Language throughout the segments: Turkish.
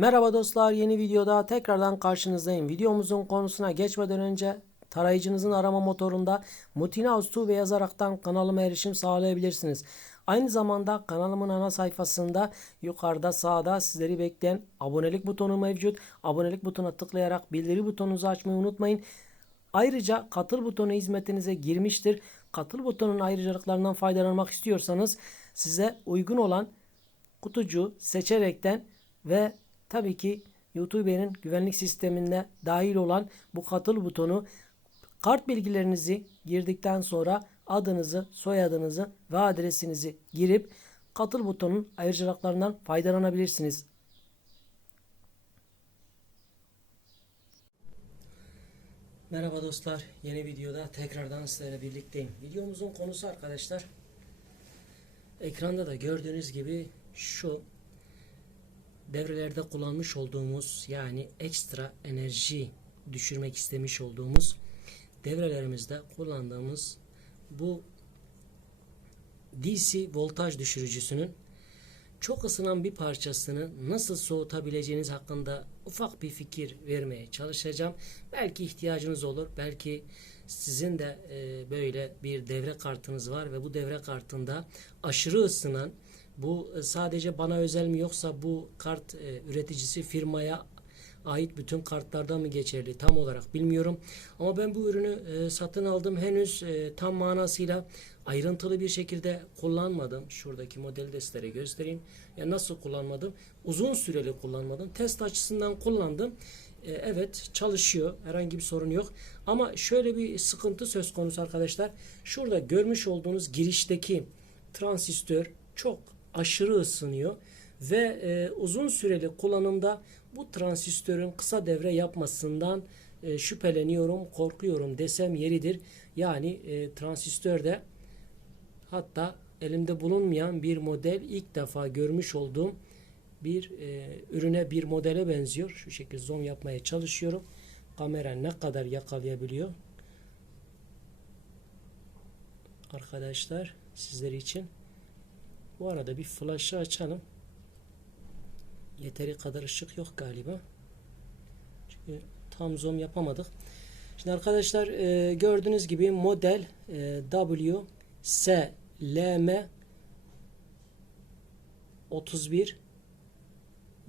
Merhaba dostlar yeni videoda tekrardan karşınızdayım. Videomuzun konusuna geçmeden önce tarayıcınızın arama motorunda Mutinaus ve yazaraktan kanalıma erişim sağlayabilirsiniz. Aynı zamanda kanalımın ana sayfasında yukarıda sağda sizleri bekleyen abonelik butonu mevcut. Abonelik butonuna tıklayarak bildiri butonunuzu açmayı unutmayın. Ayrıca katıl butonu hizmetinize girmiştir. Katıl butonunun ayrıcalıklarından faydalanmak istiyorsanız size uygun olan kutucu seçerekten ve tabii ki YouTube'nin güvenlik sistemine dahil olan bu katıl butonu kart bilgilerinizi girdikten sonra adınızı, soyadınızı ve adresinizi girip katıl butonun ayrıcalıklarından faydalanabilirsiniz. Merhaba dostlar. Yeni videoda tekrardan sizlerle birlikteyim. Videomuzun konusu arkadaşlar ekranda da gördüğünüz gibi şu devrelerde kullanmış olduğumuz yani ekstra enerji düşürmek istemiş olduğumuz devrelerimizde kullandığımız bu DC voltaj düşürücüsünün çok ısınan bir parçasını nasıl soğutabileceğiniz hakkında ufak bir fikir vermeye çalışacağım. Belki ihtiyacınız olur. Belki sizin de e, böyle bir devre kartınız var ve bu devre kartında aşırı ısınan bu e, sadece bana özel mi yoksa bu kart e, üreticisi firmaya ait bütün kartlarda mı geçerli tam olarak bilmiyorum. Ama ben bu ürünü e, satın aldım. Henüz e, tam manasıyla ayrıntılı bir şekilde kullanmadım. Şuradaki modeli de sizlere göstereyim. Yani nasıl kullanmadım? Uzun süreli kullanmadım. Test açısından kullandım. E, evet çalışıyor. Herhangi bir sorun yok. Ama şöyle bir sıkıntı söz konusu arkadaşlar. Şurada görmüş olduğunuz girişteki transistör çok aşırı ısınıyor ve e, uzun süreli kullanımda bu transistörün kısa devre yapmasından e, şüpheleniyorum, korkuyorum desem yeridir. Yani e, transistörde hatta elimde bulunmayan bir model ilk defa görmüş olduğum bir e, ürüne bir modele benziyor. Şu şekilde zoom yapmaya çalışıyorum. Kamera ne kadar yakalayabiliyor? Arkadaşlar sizler için. Bu arada bir flash'ı açalım. Yeteri kadar ışık yok galiba. Çünkü tam zoom yapamadık. Şimdi arkadaşlar e, gördüğünüz gibi model e, W S L M 31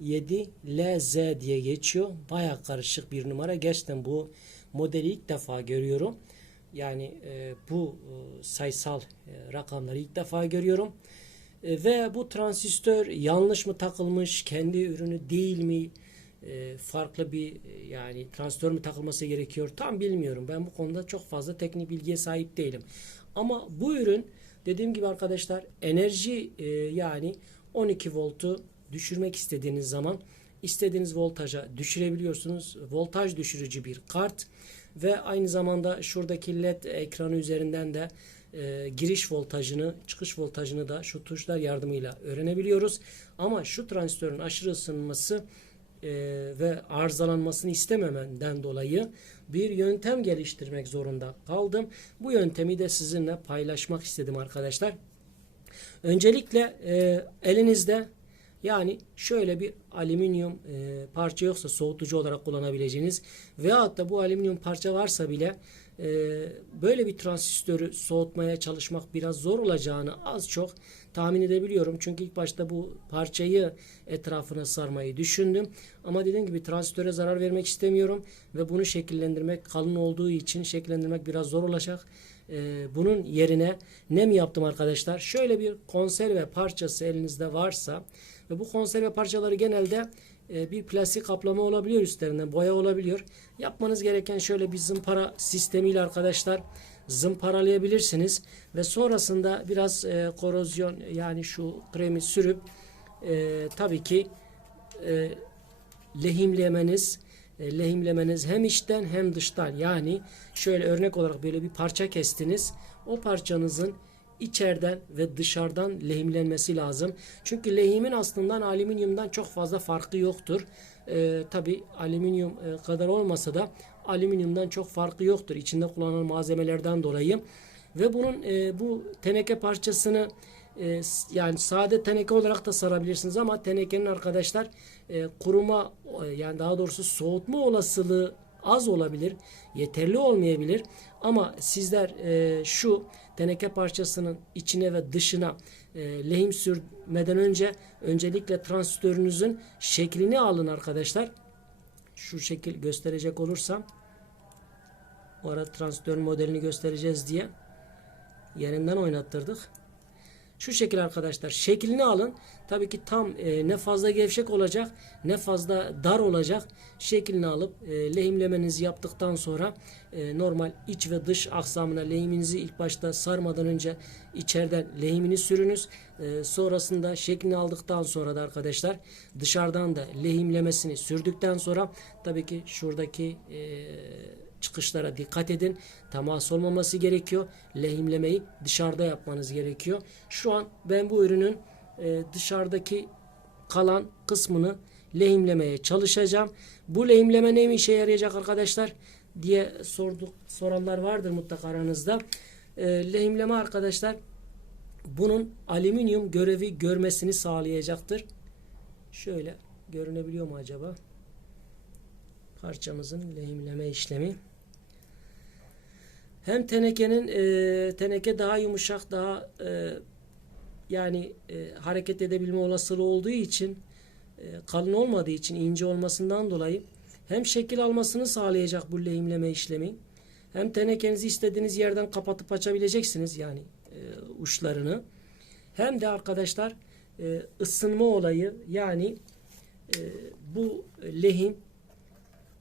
7 LZ diye geçiyor. Baya karışık bir numara. Gerçekten bu modeli ilk defa görüyorum. Yani e, bu e, sayısal e, rakamları ilk defa görüyorum. E, ve bu transistör yanlış mı takılmış, kendi ürünü değil mi, e, farklı bir e, yani transistör mü takılması gerekiyor tam bilmiyorum. Ben bu konuda çok fazla teknik bilgiye sahip değilim. Ama bu ürün dediğim gibi arkadaşlar enerji yani 12 voltu düşürmek istediğiniz zaman istediğiniz voltaja düşürebiliyorsunuz. Voltaj düşürücü bir kart ve aynı zamanda şuradaki led ekranı üzerinden de e, giriş voltajını, çıkış voltajını da şu tuşlar yardımıyla öğrenebiliyoruz. Ama şu transistörün aşırı ısınması e, ve arızalanmasını istememenden dolayı bir yöntem geliştirmek zorunda kaldım. Bu yöntemi de sizinle paylaşmak istedim arkadaşlar. Öncelikle e, elinizde yani şöyle bir alüminyum e, parça yoksa soğutucu olarak kullanabileceğiniz veyahut da bu alüminyum parça varsa bile böyle bir transistörü soğutmaya çalışmak biraz zor olacağını az çok tahmin edebiliyorum. Çünkü ilk başta bu parçayı etrafına sarmayı düşündüm. Ama dediğim gibi transistöre zarar vermek istemiyorum ve bunu şekillendirmek kalın olduğu için şekillendirmek biraz zor olacak. Ee, bunun yerine ne mi yaptım arkadaşlar? Şöyle bir konserve parçası elinizde varsa ve bu konserve parçaları genelde bir plastik kaplama olabiliyor üstlerinden boya olabiliyor. Yapmanız gereken şöyle bir zımpara sistemiyle arkadaşlar zımparalayabilirsiniz ve sonrasında biraz e, korozyon yani şu kremi sürüp e, tabii ki e, lehimlemeniz e, lehimlemeniz hem içten hem dıştan yani şöyle örnek olarak böyle bir parça kestiniz o parçanızın içeriden ve dışarıdan lehimlenmesi lazım. Çünkü lehimin aslında alüminyumdan çok fazla farkı yoktur. Ee, Tabi alüminyum e, kadar olmasa da alüminyumdan çok farkı yoktur. içinde kullanılan malzemelerden dolayı. Ve bunun e, bu teneke parçasını e, yani sade teneke olarak da sarabilirsiniz ama tenekenin arkadaşlar e, kuruma e, yani daha doğrusu soğutma olasılığı az olabilir, yeterli olmayabilir. Ama sizler e, şu teneke parçasının içine ve dışına e, lehim sürmeden önce öncelikle transistörünüzün şeklini alın arkadaşlar. Şu şekil gösterecek olursam o arada transistör modelini göstereceğiz diye yerinden oynattırdık. Şu şekil arkadaşlar şeklini alın. Tabii ki tam e, ne fazla gevşek olacak ne fazla dar olacak. Şeklini alıp e, lehimlemenizi yaptıktan sonra e, normal iç ve dış aksamına lehiminizi ilk başta sarmadan önce içeriden lehimini sürünüz. E, sonrasında şeklini aldıktan sonra da arkadaşlar dışarıdan da lehimlemesini sürdükten sonra tabii ki şuradaki e, çıkışlara dikkat edin. Temas olmaması gerekiyor. Lehimlemeyi dışarıda yapmanız gerekiyor. Şu an ben bu ürünün e, dışarıdaki kalan kısmını lehimlemeye çalışacağım. Bu lehimleme ne işe yarayacak arkadaşlar diye sorduk soranlar vardır mutlaka aranızda. E, lehimleme arkadaşlar bunun alüminyum görevi görmesini sağlayacaktır. Şöyle görünebiliyor mu acaba? Parçamızın lehimleme işlemi. Hem tenekenin e, teneke daha yumuşak, daha e, yani e, hareket edebilme olasılığı olduğu için e, kalın olmadığı için ince olmasından dolayı hem şekil almasını sağlayacak bu lehimleme işlemi. Hem tenekenizi istediğiniz yerden kapatıp açabileceksiniz yani e, uçlarını. Hem de arkadaşlar e, ısınma olayı yani e, bu lehim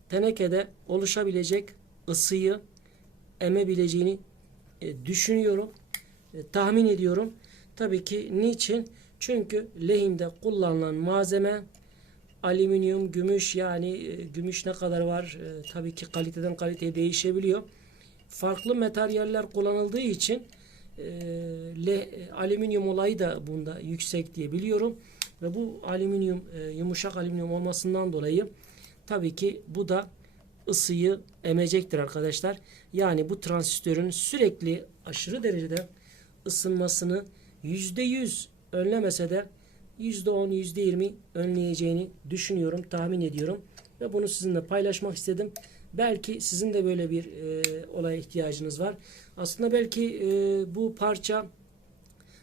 tenekede oluşabilecek ısıyı emebileceğini e, düşünüyorum. E, tahmin ediyorum. Tabii ki niçin? Çünkü lehimde kullanılan malzeme alüminyum, gümüş yani e, gümüş ne kadar var? E, tabii ki kaliteden kaliteye değişebiliyor. Farklı materyaller kullanıldığı için le, alüminyum olayı da bunda yüksek diye biliyorum. Ve bu alüminyum yumuşak alüminyum olmasından dolayı tabii ki bu da ısıyı emecektir arkadaşlar. Yani bu transistörün sürekli aşırı derecede ısınmasını %100 önlemese de %10, %20 önleyeceğini düşünüyorum, tahmin ediyorum. Ve bunu sizinle paylaşmak istedim. Belki sizin de böyle bir e, olaya ihtiyacınız var. Aslında belki e, bu parça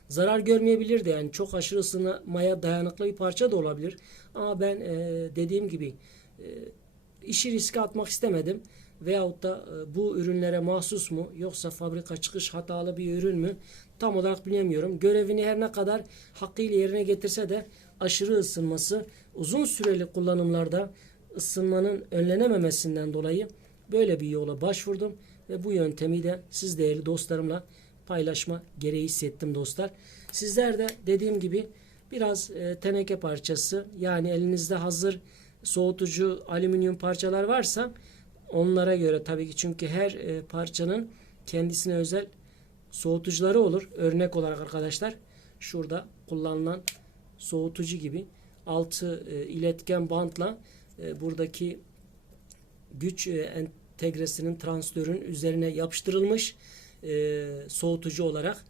zarar görmeyebilir de yani çok aşırı ısınmaya dayanıklı bir parça da olabilir. Ama ben e, dediğim gibi e, işi riske atmak istemedim. Veyahut da e, bu ürünlere mahsus mu yoksa fabrika çıkış hatalı bir ürün mü tam olarak bilemiyorum. Görevini her ne kadar hakkıyla yerine getirse de aşırı ısınması uzun süreli kullanımlarda ısınmanın önlenememesinden dolayı böyle bir yola başvurdum ve bu yöntemi de siz değerli dostlarımla paylaşma gereği hissettim dostlar. Sizler de dediğim gibi biraz e, teneke parçası yani elinizde hazır soğutucu alüminyum parçalar varsa onlara göre tabii ki çünkü her e, parçanın kendisine özel soğutucuları olur. Örnek olarak arkadaşlar şurada kullanılan soğutucu gibi altı e, iletken bantla e, buradaki güç e, entegresinin transistörün üzerine yapıştırılmış e, soğutucu olarak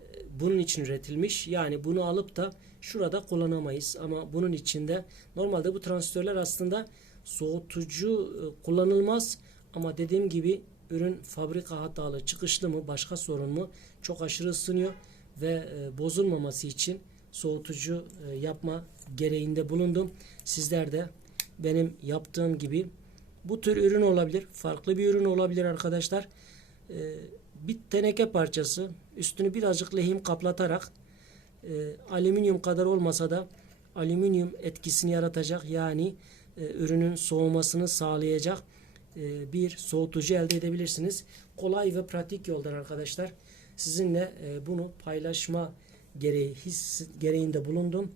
e, bunun için üretilmiş. Yani bunu alıp da şurada kullanamayız. Ama bunun içinde normalde bu transistörler aslında soğutucu e, kullanılmaz. Ama dediğim gibi ürün fabrika hatalı çıkışlı mı başka sorun mu çok aşırı ısınıyor ve e, bozulmaması için soğutucu e, yapma gereğinde bulundum. Sizler de benim yaptığım gibi bu tür ürün olabilir. Farklı bir ürün olabilir arkadaşlar. Bir teneke parçası üstünü birazcık lehim kaplatarak e, alüminyum kadar olmasa da alüminyum etkisini yaratacak yani e, ürünün soğumasını sağlayacak e, bir soğutucu elde edebilirsiniz. Kolay ve pratik yoldan arkadaşlar. Sizinle e, bunu paylaşma gereği his gereğinde bulundum.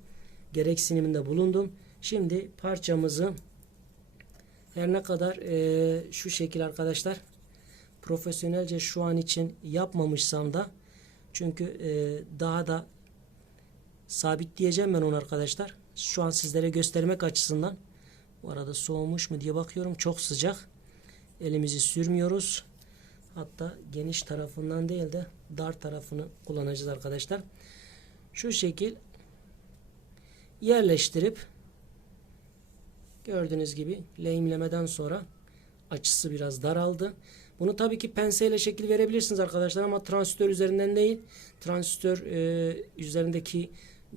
Gereksiniminde bulundum. Şimdi parçamızı her ne kadar e, şu şekil arkadaşlar profesyonelce şu an için yapmamışsam da çünkü e, daha da sabitleyeceğim ben onu arkadaşlar. Şu an sizlere göstermek açısından. Bu arada soğumuş mu diye bakıyorum. Çok sıcak. Elimizi sürmüyoruz. Hatta geniş tarafından değil de dar tarafını kullanacağız arkadaşlar. şu şekil yerleştirip gördüğünüz gibi lehimlemeden sonra açısı biraz daraldı. Bunu tabii ki penseyle şekil verebilirsiniz arkadaşlar ama transistör üzerinden değil. Transistör e, üzerindeki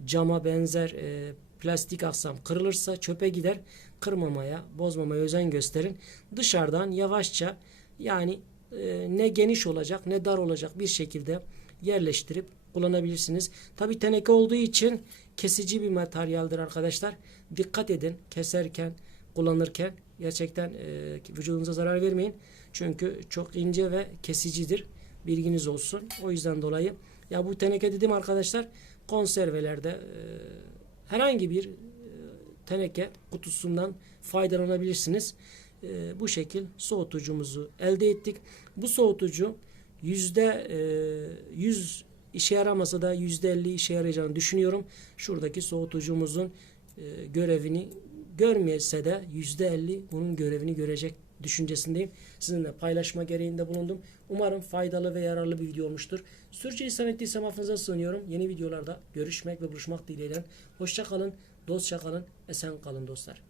cama benzer e, plastik aksam kırılırsa çöpe gider. Kırmamaya, bozmamaya özen gösterin. Dışarıdan yavaşça yani e, ne geniş olacak ne dar olacak bir şekilde yerleştirip kullanabilirsiniz. Tabi teneke olduğu için kesici bir materyaldir arkadaşlar. Dikkat edin keserken, kullanırken gerçekten e, vücudunuza zarar vermeyin. Çünkü çok ince ve kesicidir. Bilginiz olsun. O yüzden dolayı ya bu teneke dedim arkadaşlar konservelerde e, herhangi bir e, teneke kutusundan faydalanabilirsiniz. E, bu şekil soğutucumuzu elde ettik. Bu soğutucu yüzde e, yüz işe yaramasa da yüzde elli işe yarayacağını düşünüyorum. Şuradaki soğutucumuzun e, görevini görmeyese de yüzde elli bunun görevini görecek düşüncesindeyim. Sizinle paylaşma gereğinde bulundum. Umarım faydalı ve yararlı bir video olmuştur. Sürçülisan ettiysem affınıza sığınıyorum. Yeni videolarda görüşmek ve buluşmak dileğiyle. Hoşça kalın, dostça kalın, esen kalın dostlar.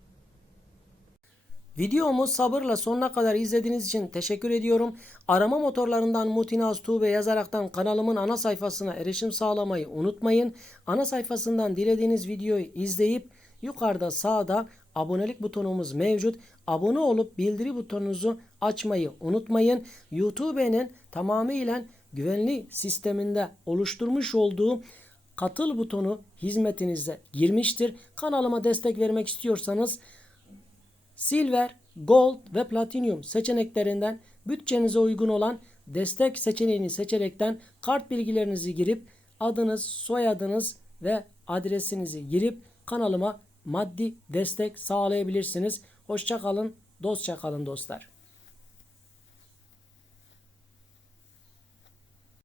Videomu sabırla sonuna kadar izlediğiniz için teşekkür ediyorum. Arama motorlarından Mutinaz Tuğbe yazaraktan kanalımın ana sayfasına erişim sağlamayı unutmayın. Ana sayfasından dilediğiniz videoyu izleyip yukarıda sağda abonelik butonumuz mevcut. Abone olup bildiri butonunuzu açmayı unutmayın. YouTube'nin tamamıyla güvenli sisteminde oluşturmuş olduğu katıl butonu hizmetinize girmiştir. Kanalıma destek vermek istiyorsanız Silver, Gold ve Platinum seçeneklerinden bütçenize uygun olan destek seçeneğini seçerekten kart bilgilerinizi girip adınız, soyadınız ve adresinizi girip kanalıma maddi destek sağlayabilirsiniz. Hoşça kalın, dostça kalın dostlar.